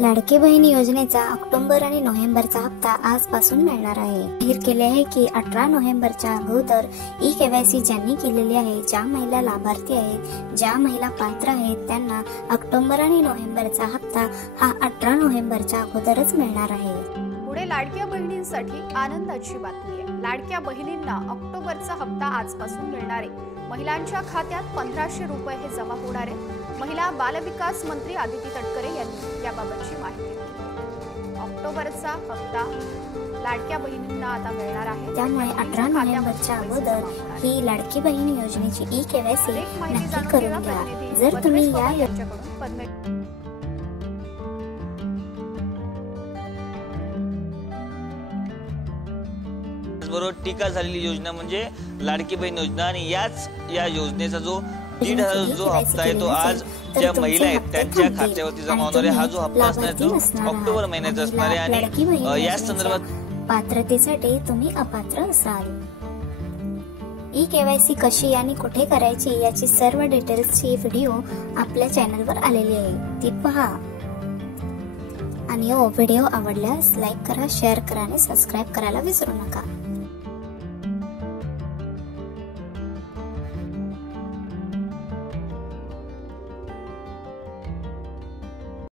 लाडकी बहीण योजनेचा ऑक्टोबर आणि नोव्हेंबरचा हप्ता आजपासून मिळणार आहे। जाहीर केले आहे की 18 नोव्हेंबरच्या अगोदर ई-केवायसी ज्यांनी केलेली आहे, ज्या महिला लाभार्थी आहेत, ज्या महिला पात्र आहेत, त्यांना ऑक्टोबर आणि नोव्हेंबरचा हप्ता हा 18 नोव्हेंबरच्या अगोदरच मिळणार आहे। पुढे लाडक्या बहिणींसाठी आनंदाची बातमी आहे। लाडक्या बहिणींना ऑक्टोबरचा हप्ता आजपासून मिळणार आहे। महिलांच्या खात्यात 1500 रुपये हे जमा होणार आहे। महिला बालविकास मंत्री आदिती तटकरे यांनी याबाबतची माहिती दिली। ऑक्टोबरचा हप्ता लाडक्या बहिणींना आता मिळणार आहे, त्यामुळे 18 नोव्हेंबरच्या अगोदर ही लाडकी बहीण योजनेची ई-केवायसी नक्की करून घ्या। जर तुम्ही या बरोबर टीका झालेली योजना म्हणजे लाडकी बहीण योजना आणि या योजनेचा जो 1,500 जो हप्ता आहे तो आज ज्या महिला आहेत त्यांच्या खात्यावरती जमा होणार आहे। हा जो हप्ता असणार तो ऑक्टोबर महिन्याचा असणार आहे आणि या संदर्भात पात्रतेसाठी तुम्ही अपात्र असाल। ई-केवायसी कशी आणि कुठे करायची याची सर्व डिटेल्सची व्हिडिओ आपल्या चॅनलवर आलेली आहे, ती पहा। आणि व्हिडिओ आवडल्यास लाईक करा, शेअर करा आणि सबस्क्राईब करायला विसरू नका।